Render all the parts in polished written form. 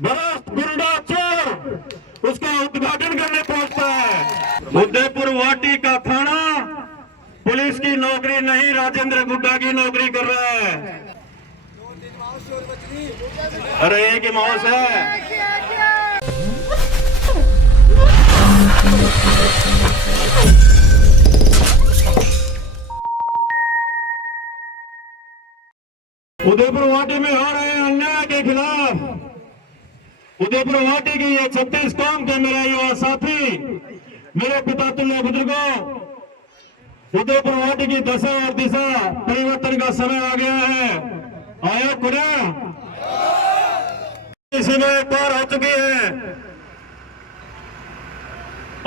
भ्रष्ट गुंडा चोर उसका उद्घाटन करने पहुंचता है। उदयपुर वाटी का थाना पुलिस की नौकरी नहीं, राजेंद्र गुड्डा की नौकरी कर रहा है। अरे एक ही माहौल है। उदयपुर वाटी में हो रहे अन्याय के खिलाफ उदयपुर वाटी की ये 36 कौम के मेरे युवा साथी, मेरे पिता तुल्य बुजुर्गों, उदयपुर वाटी की दशा और दिशा परिवर्तन का समय आ गया है। आया कुड़ा इसी में पार हो चुकी है।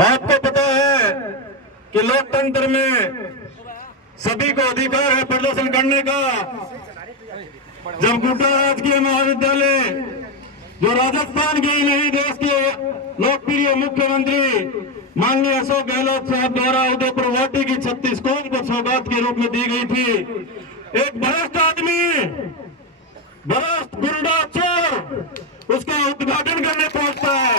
आपको पता है कि लोकतंत्र में सभी को अधिकार है प्रदर्शन करने का। जब गुड्डा राजकीय महाविद्यालय, जो राजस्थान के ही नहीं देश के लोकप्रिय मुख्यमंत्री माननीय अशोक गहलोत साहब द्वारा उदयपुर वाटी की 36 कौम को सौगात के रूप में दी गई थी, एक भ्रष्ट आदमी, भ्रष्ट गुंडा चोर उसका उद्घाटन करने पहुंचता है।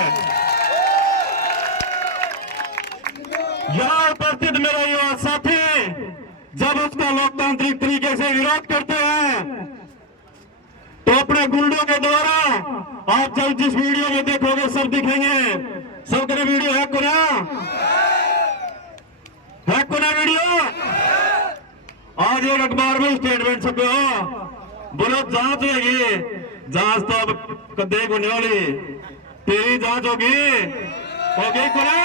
यहां उपस्थित मेरा युवा साथी जब उसका लोकतांत्रिक तरीके से विरोध करते हैं तो अपने गुंडों के द्वारा, आप जब जिस वीडियो में देखोगे सब दिखेंगे, सबके वीडियो है कोना वीडियो। आज एक अखबार में स्टेटमेंट छपे बोलो जांच होगी, जांच तो अब कदे को नहीं वाली, तेरी जांच होगी कोना।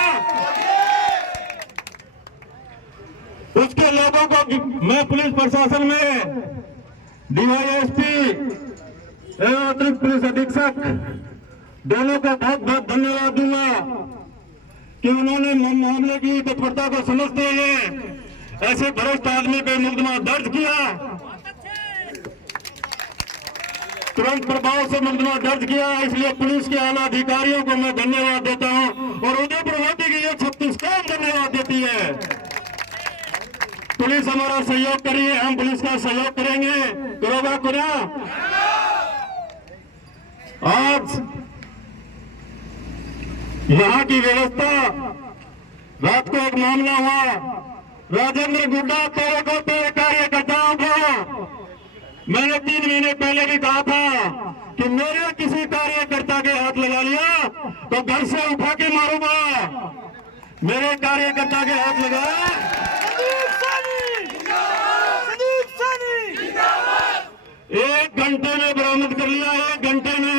उसके लोगों को मैं पुलिस प्रशासन में डीवाईएसपी एवं अतिरिक्त पुलिस अधीक्षक दोनों का बहुत बहुत धन्यवाद दूंगा कि उन्होंने मामले की तत्परता को समझते हुए ऐसे भ्रष्ट आदमी पे मुकदमा दर्ज किया, तुरंत प्रभाव से मुकदमा दर्ज किया। इसलिए पुलिस के आला अधिकारियों को मैं धन्यवाद देता हूं और उदयपुर वाटी की ये 36 कौम धन्यवाद देती है। पुलिस हमारा सहयोग करिए, हम पुलिस का सहयोग करेंगे। करोगा कुना। आज यहां की व्यवस्था, रात को एक मामला हुआ, राजेंद्र गुड्डा तेरे कार्यकर्ताओं को मैंने 3 महीने पहले भी कहा था कि मेरे किसी कार्यकर्ता के हाथ लगा लिया तो घर से उठा के मारूंगा। मेरे कार्यकर्ता के हाथ लगाया, 1 घंटे में बरामद कर लिया। 1 घंटे में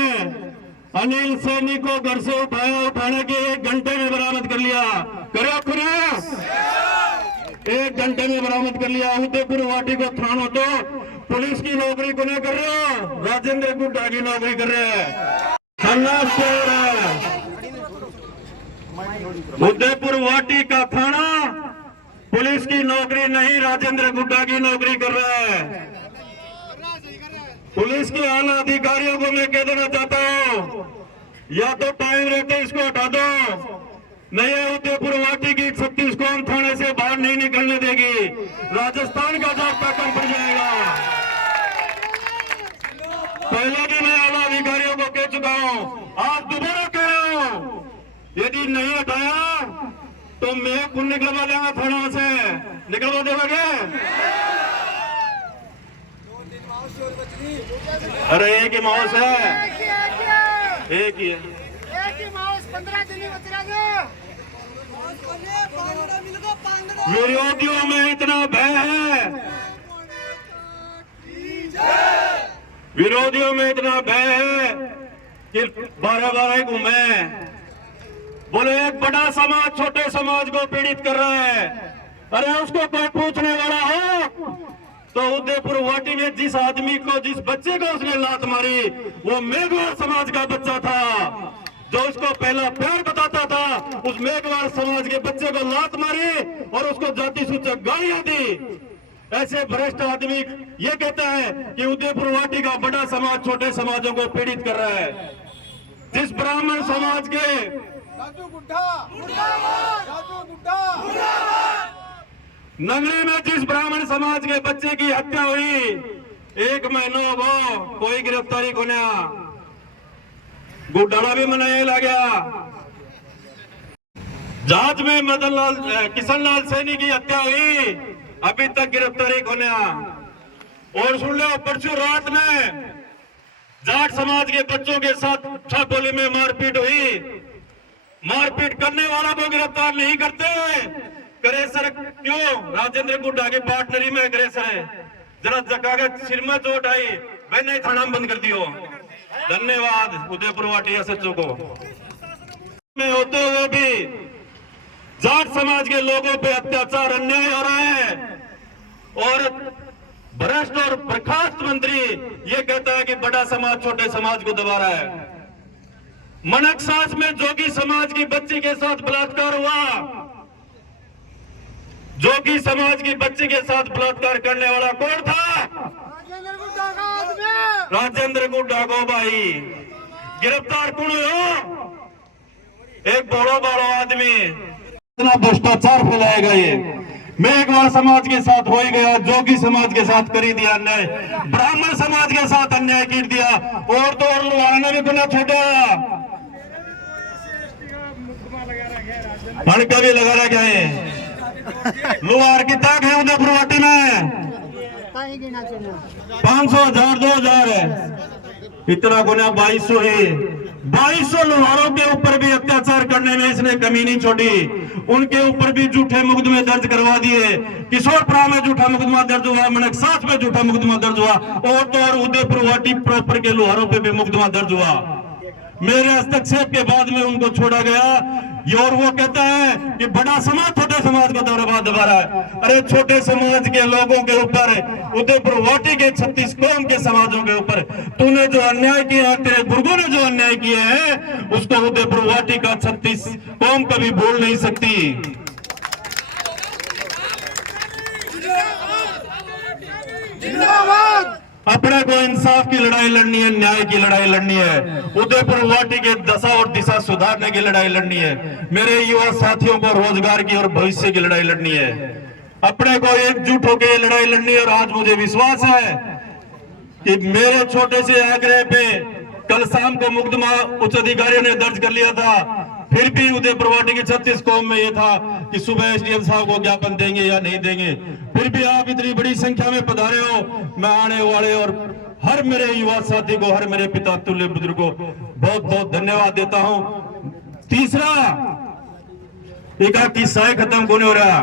अनिल सैनी को घर से उठाने के 1 घंटे में बरामद कर लिया। करो खुना, 1 घंटे में बरामद कर लिया। उदयपुर वाटी को थाना तो पुलिस की नौकरी को नहीं कर रहे हो, राजेंद्र गुड्डा की नौकरी कर रहे हैं। उदयपुर वाटी का थाना पुलिस की नौकरी नहीं, राजेंद्र गुड्डा की नौकरी कर रहा है। पुलिस के आला अधिकारियों को मैं कह देना चाहता हूं, या तो टाइम रहते इसको हटा दो, नहीं उदयपुर वाटी की 36 कौम थाने से बाहर नहीं निकलने देगी। राजस्थान का जाब्ता कम पड़ जाएगा। पहले भी मैं आला अधिकारियों को कह चुका हूं, आज दोबारा कह रहा हूं, यदि नहीं हटाया तो मैं खुद निकलवा देगा थाना से। निकलवा देगा। अरे एक ही माहौल है, एक ही है। विरोधियों में इतना भय है, विरोधियों में इतना भय है कि 12-12 घूमे। बोले एक बड़ा समाज छोटे समाज को पीड़ित कर रहा है। अरे उसको कोई पूछने वाला हो तो उदयपुर वाटी में जिस आदमी को, जिस बच्चे को उसने लात मारी, वो मेघवाल समाज का बच्चा था। जो उसको पहला प्यार बताता था, उस मेघवाल समाज के बच्चे को लात मारी और उसको जाति सूचक गालियां दी। ऐसे भ्रष्ट आदमी ये कहता है कि उदयपुर वाटी का बड़ा समाज छोटे समाजों को पीड़ित कर रहा है। जिस ब्राह्मण समाज के नगरी में जिस ब्राह्मण समाज के बच्चे की हत्या हुई, 1 महीना वो कोई गिरफ्तारी को नहीं। गुड्डाला भी मनाया ला गया। जांच में मदन लाल किशन लाल सैनी की हत्या हुई, अभी तक गिरफ्तारी होने। और सुन लो, परसों रात में जाट समाज के बच्चों के साथ छापोली में मारपीट हुई। मारपीट करने वाला को गिरफ्तार नहीं करते। अग्रेसर क्यों? राजेंद्र गुड्डा की पार्टनरी में अग्रेसर है। जरा जका के सिर में चोट आई, मैंने थाना बंद कर दियो। धन्यवाद उदयपुर वाटिया सच्चों को। में होते हुए भी जाट समाज के लोगों पे अत्याचार अन्याय हो रहा है। और भ्रष्ट और बर्खास्त मंत्री ये कहता है कि बड़ा समाज छोटे समाज को दबा रहा है। मनकसास में जोगी समाज की बच्ची के साथ बलात्कार हुआ। जोगी समाज की बच्ची के साथ बलात्कार करने वाला कौन था? राजेंद्र गुड्डा को भाई गिरफ्तार कौन हो? एक बड़ो बड़ो आदमी। इतना भ्रष्टाचार फैलाएगा ये। मेघवाल समाज के साथ हो ही गया, जोगी समाज के साथ करी दिया अन्याय, ब्राह्मण समाज के साथ अन्याय कर दिया। और तो और लोहारा ने भी गुना छोड़ा, फड़का भी लगा रखा है। लोहार की ताक है उदयपुर वाटी में 500 1000 2000 है। इतना गुना 2200 है। 2200 लोहारों के ऊपर भी अत्याचार करने में इसने कमी नहीं छोड़ी। उनके ऊपर भी झूठे मुकदमे दर्ज करवा दिए। किशोरपुरा में झूठा मुकदमा दर्ज हुआ, मनकसास में झूठा मुकदमा दर्ज हुआ, और तो और उदयपुर वाटी प्रॉपर के लोहारों पे भी मुकदमा दर्ज हुआ। मेरे हस्तक्षेप के बाद में उनको छोड़ा गया। और वो कहता है कि बड़ा समाज छोटे समाज को दबा रहा है। अरे छोटे समाज के लोगों के ऊपर, उदयपुर वाटी के 36 कौम के समाजों के ऊपर तूने जो अन्याय किया, तेरे बुजुर्गों ने जो अन्याय किए हैं, उसको उदयपुर वाटी का 36 कौम कभी भूल नहीं सकती। अपने को इंसाफ की लड़ाई लड़नी है, न्याय की लड़ाई लड़नी है, उदयपुर वाटी के दशा और दिशा सुधारने की लड़ाई लड़नी है, मेरे युवा साथियों को रोजगार की और भविष्य की लड़ाई लड़नी है। अपने को एकजुट होकर ये लड़ाई लड़नी है। और आज मुझे विश्वास है कि मेरे छोटे से आग्रह पे कल शाम को मुकदमा उच्च अधिकारियों ने दर्ज कर लिया था। फिर भी उदयपुर वाटी की 36 कौम में ये था कि सुबह एसडीएम साहब को ज्ञापन देंगे या नहीं देंगे। फिर भी आप इतनी बड़ी संख्या में पधारे हो। मैं आने वाले और हर मेरे युवा साथी को, हर मेरे पिता तुल्य बुजुर्गों को बहुत बहुत धन्यवाद देता हूं। तीसरा, एक किस्सा खत्म होने हो रहा।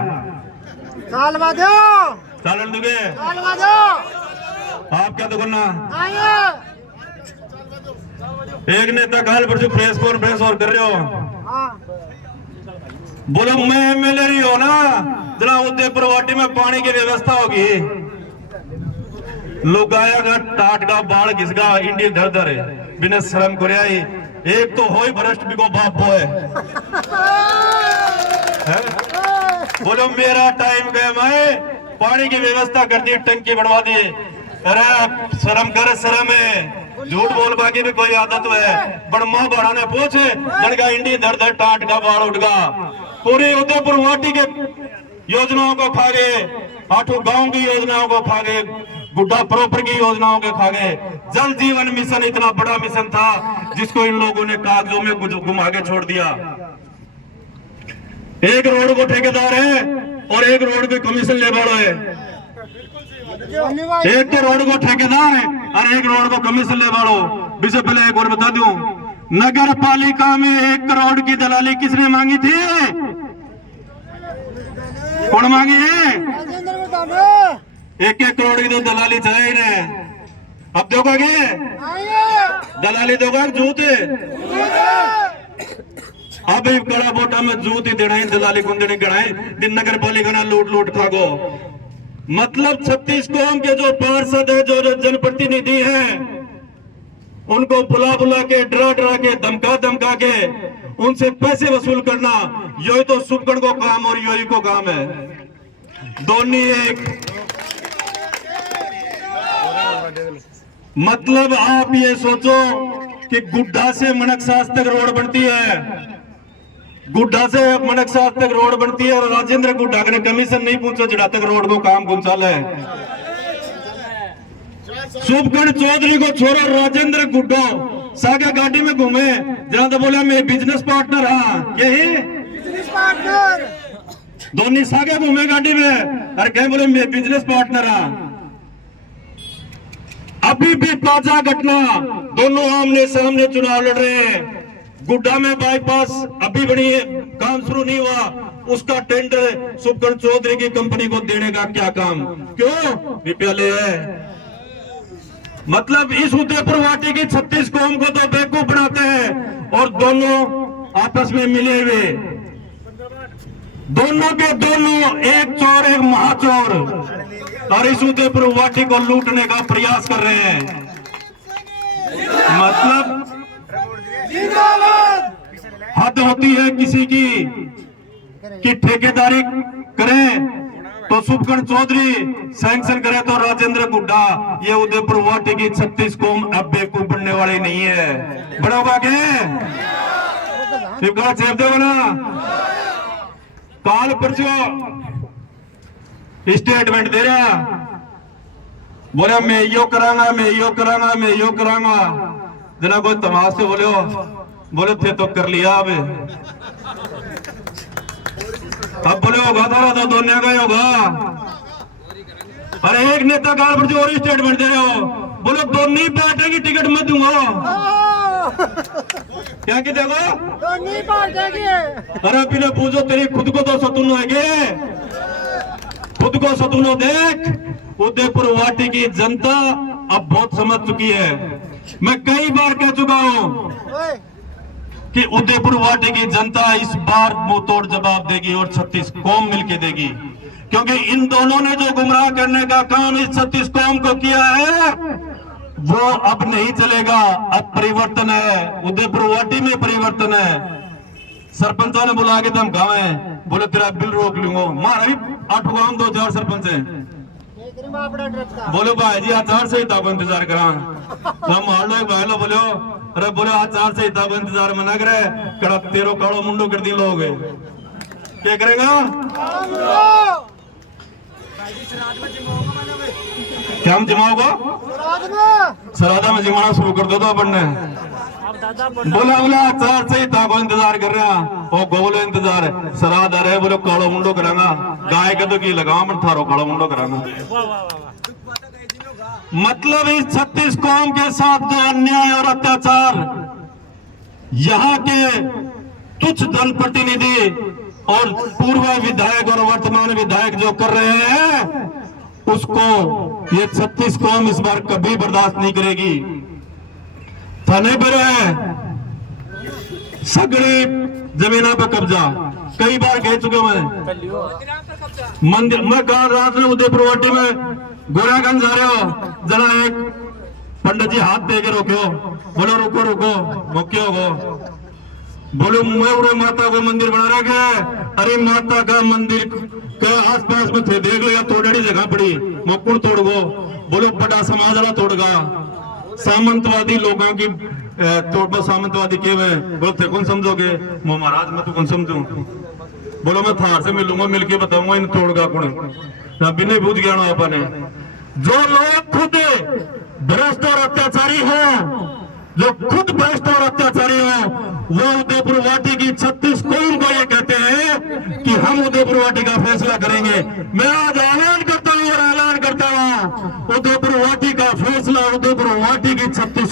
चालन दोगे आप क्या तो करना। एक नेता काल पर प्रेस कॉन्फ्रेंस और कर रहे हो, बोलो मैं एमएलए नहीं हो ना, जरा उदयपुर वाटी में पानी की व्यवस्था होगी। लोग आया का टाट का बाल घिसगा इंडियन धर धर बिना शर्म को रही। एक तो हो भ्रष्ट भी को बाप हो है। बोलो मेरा टाइम गया, मैं पानी की व्यवस्था कर दी, टंकी बढ़वा दी। अरे शर्म कर, शर्म है। झूठ बोल बाकी भी कोई आदत है। बड़मा बढ़ाने पूछे लड़का इंडी धर धर टाट का बाल उठगा। पूरी उदयपुर वाटी के योजनाओं को खा गए, 8 गांव की योजनाओं को खा गए, गुड्डा प्रॉपर की योजनाओं के खा गए। जल जीवन मिशन इतना बड़ा मिशन था जिसको इन लोगों ने कागजों में घुमा के छोड़ दिया। एक रोड को ठेकेदार है और एक रोड के कमीशन ले वाला है। एक तो रोड को ठेकेदार है और एक रोड को कमीशन ले वालो। विषय पहले एक और बता दूं, नगर पालिका में 1 करोड़ की दलाली किसने मांगी थी? कौन मांगी है? 1-1 करोड़ की तो दलाली चाहिए इन्हें। अब दोगे दलाली दोगे जूते। अब कड़ा बोटा में जूत ही देना, दलाली को देने गणाए दिन नगर पालिका ना लूट लूट खागो। मतलब 36 कौम के जो पार्षद है, जो जनप्रतिनिधि हैं, उनको बुला बुला के, डरा डरा के, धमका धमका के उनसे पैसे वसूल करना, यही तो सुपगढ़ को काम और यही को काम है। दोनों एक। मतलब आप ये सोचो कि गुड्डा से मनकसास तक रोड बनती है, गुड्डा से मनकसास तक रोड बनती है और राजेंद्र गुड्डा ने कमीशन नहीं पूछा जड़ा तक रोड को काम कौन चाल है। सुपगढ़ चौधरी को छोड़ो, राजेंद्र गुड्डा सागे गाड़ी में घूमे जरा तो बोले मैं बिजनेस पार्टनर हाँ यही बिजनेस पार्टनर दोनों सागे घूमे गाड़ी में और कहे बोले मैं बिजनेस पार्टनर हाँ। अभी भी ताजा घटना, दोनों आमने सामने चुनाव लड़ रहे हैं। गुड्डा में बाईपास अभी बनी है, काम शुरू नहीं हुआ, उसका टेंडर सुखकरण चौधरी की कंपनी को देने का क्या काम, क्यों बीपीएलए है। मतलब इस उदयपुर वाटी की 36 कौम को तो बेवकूफ बनाते हैं और दोनों आपस में मिले हुए, दोनों के दोनों एक चोर एक महाचोर और इस उदयपुर वाटी को लूटने का प्रयास कर रहे हैं। मतलब हद होती है किसी की कि ठेकेदारी करें तो सुखकरण चौधरी, सैंक्शन करे तो राजेंद्र गुड्डा। ये उदयपुर वाटी की 36 कौम अब बेवकूफ बनने वाली नहीं है। बड़ा होगा चेप दो ना काल परचो स्टेटमेंट दे रहा, बोले मैं यो करांगा मैं यो करांगा मैं यो करांगा। जना कोई तमाश से बोले थे तो कर लिया अब बोले होगा तो दोनों का ही होगा। अरे एक नेता काल पर जो और स्टेटमेंट दे रहे हो, बोलो दोनों पार्टी की टिकट मत दूंगा। क्या की देखो दोनों पार्टी की। अरे पीने पूछो तेरी खुद को तो सतुनो है, खुद को सतुनो देख। उदयपुर वाटी की जनता अब बहुत समझ चुकी है। मैं कई बार कह चुका हूं कि उदयपुर वाटी की जनता इस बार मुंह तोड़ जवाब देगी और 36 कौम मिलके देगी, क्योंकि इन दोनों ने जो गुमराह करने का काम इस 36 कौम को किया है वो अब नहीं चलेगा। अब परिवर्तन है, उदयपुर वाटी में परिवर्तन है। सरपंचों ने बुला के दम गाँव है, बोले तेरा बिल रोक लूंगा। मारा भी 8 गांव 2 सरपंच है, बोले भाई जी आचार संहिता को इंतजार करा मान लो भाई लो बोलो। अरे बोले आचार संहिता को इंतजार मना करे कड़ा तेरो काड़ो मुंडो कर दी लोग क्या करेगा। क्या हम जिमाओगा सराधा में जिमाना शुरू कर दो तो अपन ने बोला आचार संहिता को इंतजार कर रहा ओ गोलो इंतजार सराध आ रहे बोलो काड़ो मुंडो करांगा गाय के तो की लगाओ मैं थारो काड़ो मुंडो करांगा। मतलब इस 36 कौम के साथ जो अन्याय और अत्याचार यहाँ के तुच्छ जनप्रतिनिधि और पूर्व विधायक और वर्तमान विधायक जो कर रहे हैं उसको ये 36 कौम इस बार कभी बर्दाश्त नहीं करेगी। थाने पर है सगड़ी जमीना पर कब्जा, कई बार कह चुके मैं। मंदिर मैं कल रात में उदयपुर वाटी में गोरागंज जा रहे हो, जरा एक पंडित जी हाथ दे के रोको, बोलो रुको रुको मुख्य हो बोलो मैं माता को मंदिर बना रखा है। अरे माता का मंदिर के आसपास में थे देख लिया तोड़नी जगह पड़ी मकुड़ तोड़ गो, बोलो बड़ा समाज वाला तोड़गा। सामंतवादी लोगों की तोड़ सामंतवादी के बोलो थे कौन समझोगे वो महाराज मैं तो कौन समझू, बोलो मैं थार से मिलूंगा मिलके बताऊंगा इन तोड़गा कौन। अभी नहीं पूछ गया अपने जो लोग खुद भ्रष्ट और अत्याचारी हो, जो खुद भ्रष्ट और अत्याचारी हो वो उदयपुर वाटी की 36 कौम को ये कहते हैं कि हम उदयपुर वाटी का फैसला करेंगे। मैं आज ऐलान करता हूं और ऐलान करता हूं उदयपुर वाटी का फैसला उदयपुर वाटी की 36